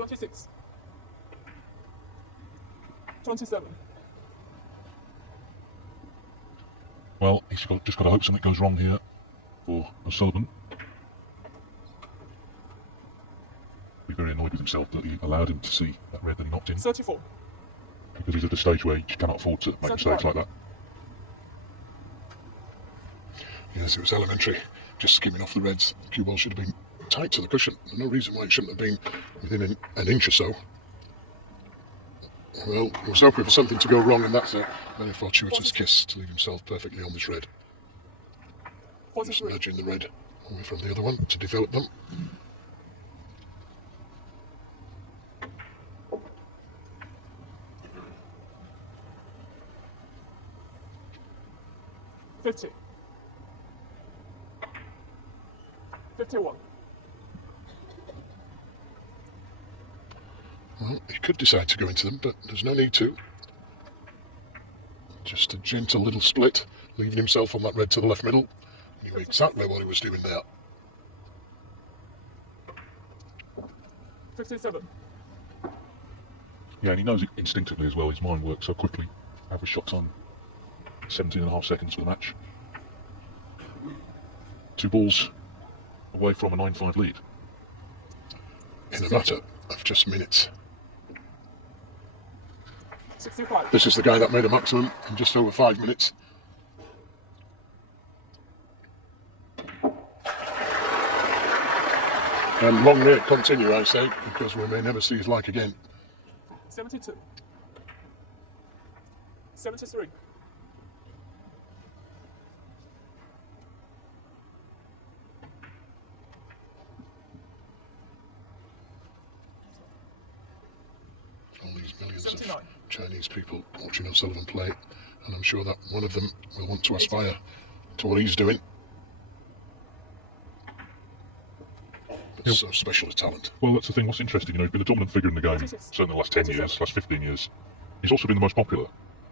26. 27. Well, he's just got to hope something goes wrong here for O'Sullivan. Be very annoyed with himself that he allowed him to see that red that he knocked in. 34. Because he's at the stage where he cannot afford to make mistakes like that. Yes, it was elementary. Just skimming off the reds. The cue ball should have been tight to the cushion. There's no reason why it shouldn't have been within an inch or so. Well, he was hoping for something to go wrong, and that's a very fortuitous kiss to leave himself perfectly on this red. Just nudging the red away from the other one to develop them. $50. 51. Well, he could decide to go into them, but there's no need to. Just a gentle little split, leaving himself on that red to the left middle. He knew exactly what he was doing there. 57. Yeah, and he knows it instinctively as well. His mind works so quickly. Average shot time, 17.5 seconds for the match. 2 balls away from a 9-5 lead. In a matter of just minutes. 65. This is the guy that made a maximum in just over 5 minutes. And long may it continue, I say, because we may never see his like again. 72. 73. All these millions 79. of Chinese people watching O'Sullivan play, and I'm sure that one of them will want to aspire to what he's doing. But so special a talent. Well, that's the thing. What's interesting, he's been a dominant figure in the game, certainly the last 10 years, last 15 years. He's also been the most popular.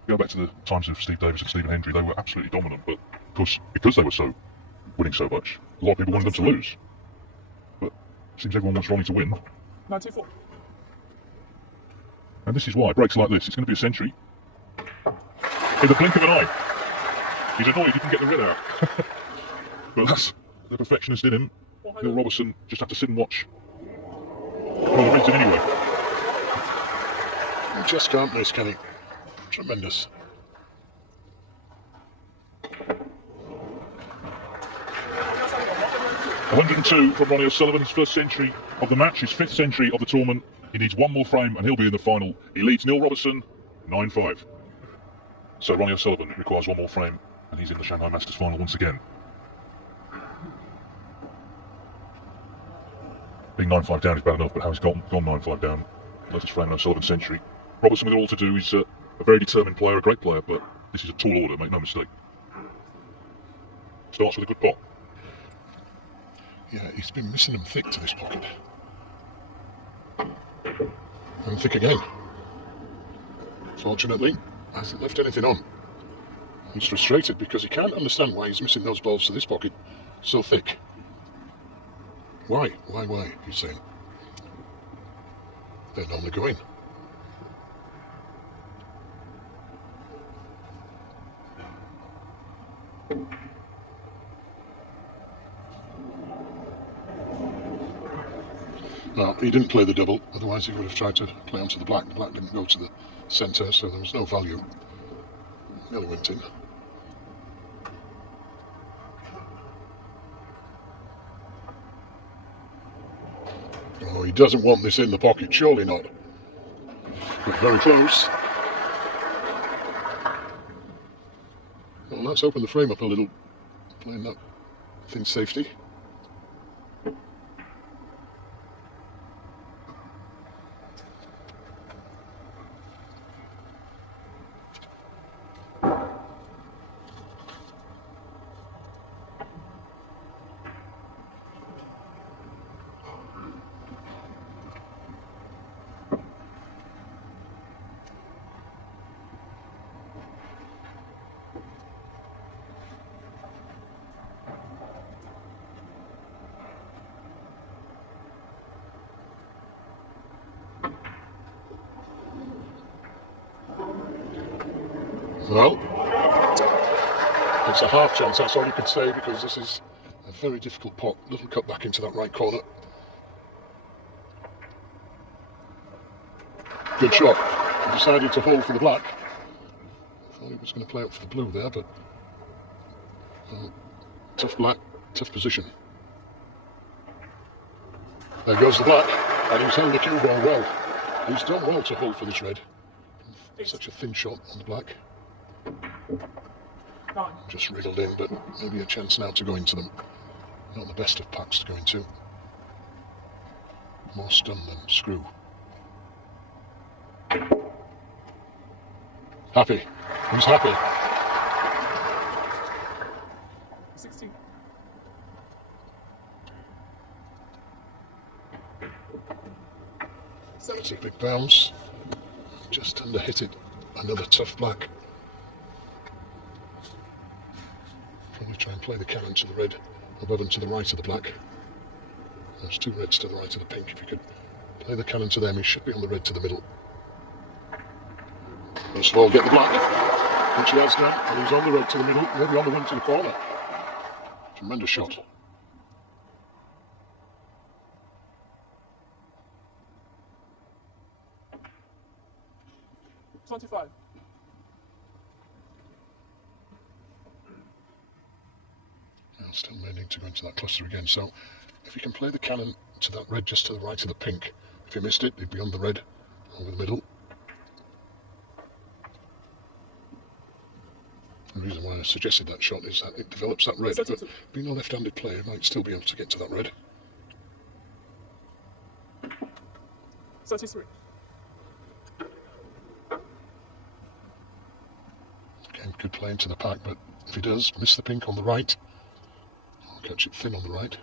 Go back to the times of Steve Davis and Stephen Hendry, they were absolutely dominant, but because they were so winning so much, a lot of people wanted them to lose. But it seems everyone wants Ronnie to win. 94. And this is why, breaks like this, it's going to be a century. In the blink of an eye. He's annoyed he didn't get the red out. But that's the perfectionist in him. Neil Robertson just had to sit and watch. Well, the red's in anyway. You just can't miss, can he? Tremendous. $102 from Ronnie O'Sullivan, his first century of the match, his 5th century of the tournament. He needs one more frame and he'll be in the final. He leads Neil Robertson 9-5. So Ronnie O'Sullivan requires one more frame and he's in the Shanghai Masters final once again. Being 9-5 down is bad enough, but how he's gone 9-5 down, latest frame in O'Sullivan's century. Robertson with it all to do, he's a very determined player, a great player, but this is a tall order, make no mistake. Starts with a good pot. Yeah, he's been missing them thick to this pocket. And thick again. Fortunately, hasn't left anything on. He's frustrated because he can't understand why he's missing those balls to this pocket so thick. Why, he's saying. They normally go in. No, he didn't play the double, otherwise he would have tried to play onto the black. The black didn't go to the centre, so there was no value. Nearly went in. Oh, he doesn't want this in the pocket, surely not. But very close. Well, let's open the frame up a little, playing that thin safety. Well, it's a half chance, that's all you can say, because this is a very difficult pot. Little cut back into that right corner. Good shot. He decided to hold for the black. Thought he was going to play up for the blue there, but tough black, tough position. There goes the black, and he's held the cue ball well. He's done well to hold for this red. Such a thin shot on the black. Just wriggled in, but maybe a chance now to go into them. Not the best of packs to go into. More stun than screw. Happy. He's happy. 16. It's a big bounce. Just under hit it. Another tough black. Probably try and play the cannon to the red above and to the right of the black. There's two reds to the right of the pink. If you could play the cannon to them, he should be on the red to the middle. First of all, get the black, which he has done, and he's on the red to the middle, maybe on the one to the corner. Tremendous shot. $25. Now still may need to go into that cluster again, so if he can play the cannon to that red just to the right of the pink, if he missed it, he'd be on the red over the middle. The reason why I suggested that shot is that it develops that red, but being a left-handed player, might still be able to get to that red. 33. Again, could play into the pack, but if he does, miss the pink on the right, I'll catch it thin on the right.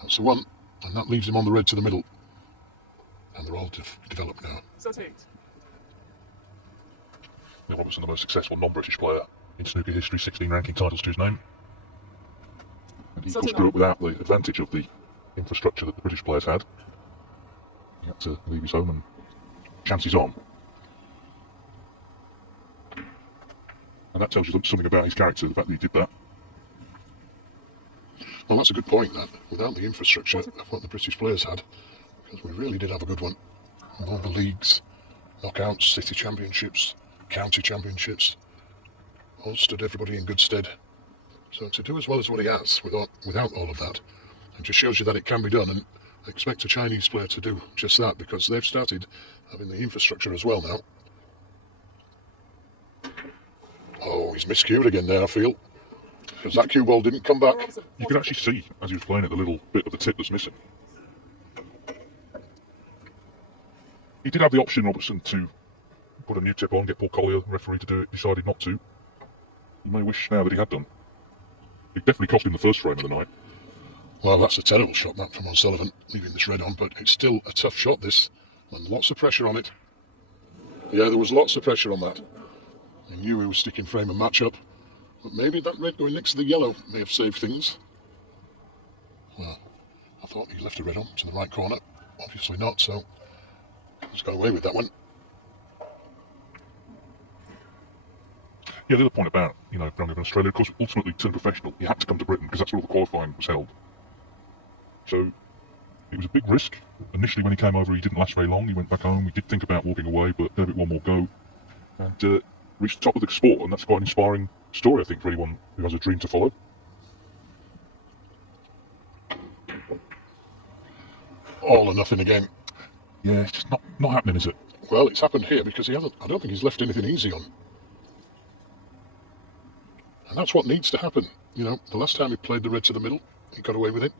That's the one, and that leaves him on the red to the middle. And they're all developed now. 38. Robertson, the most successful non-British player in snooker history, 16 ranking titles to his name. And he of course grew up without the advantage of the infrastructure that the British players had. He had to leave his home and chances on. And that tells you something about his character, the fact that he did that. Well, that's a good point, that. Without the infrastructure of what the British players had, because we really did have a good one. All the leagues, knockouts, city championships, county championships, all stood everybody in good stead. So to do as well as what he has without all of that, it just shows you that it can be done, and I expect a Chinese player to do just that, because they've started having the infrastructure as well now. Oh, he's miscued again there, I feel, because that cue ball didn't come back. You could actually see, as he was playing it, the little bit of the tip that's missing. He did have the option, Robertson, to put a new tip on, get Paul Collier, the referee, to do it. Decided not to. He may wish now that he had done. It definitely cost him the first frame of the night. Well, that's a terrible shot, that, from O'Sullivan, leaving this red on, but it's still a tough shot, this, and lots of pressure on it. Yeah, there was lots of pressure on that. He knew he was sticking frame and match up, but maybe that red going next to the yellow may have saved things. Well, I thought he left a red on to the right corner. Obviously not, so he's got away with that one. Yeah, the other point about, grounding in Australia, of course, ultimately turned professional. He had to come to Britain because that's where all the qualifying was held. So it was a big risk. Initially, when he came over, he didn't last very long. He went back home. He did think about walking away, but gave it one more go. And reached the top of the sport, and that's quite an inspiring story, I think, for anyone who has a dream to follow. All or nothing again. Yeah, it's just not happening, is it? Well, it's happened here because he hasn't. I don't think he's left anything easy on. And that's what needs to happen. The last time he played the red to the middle, he got away with it.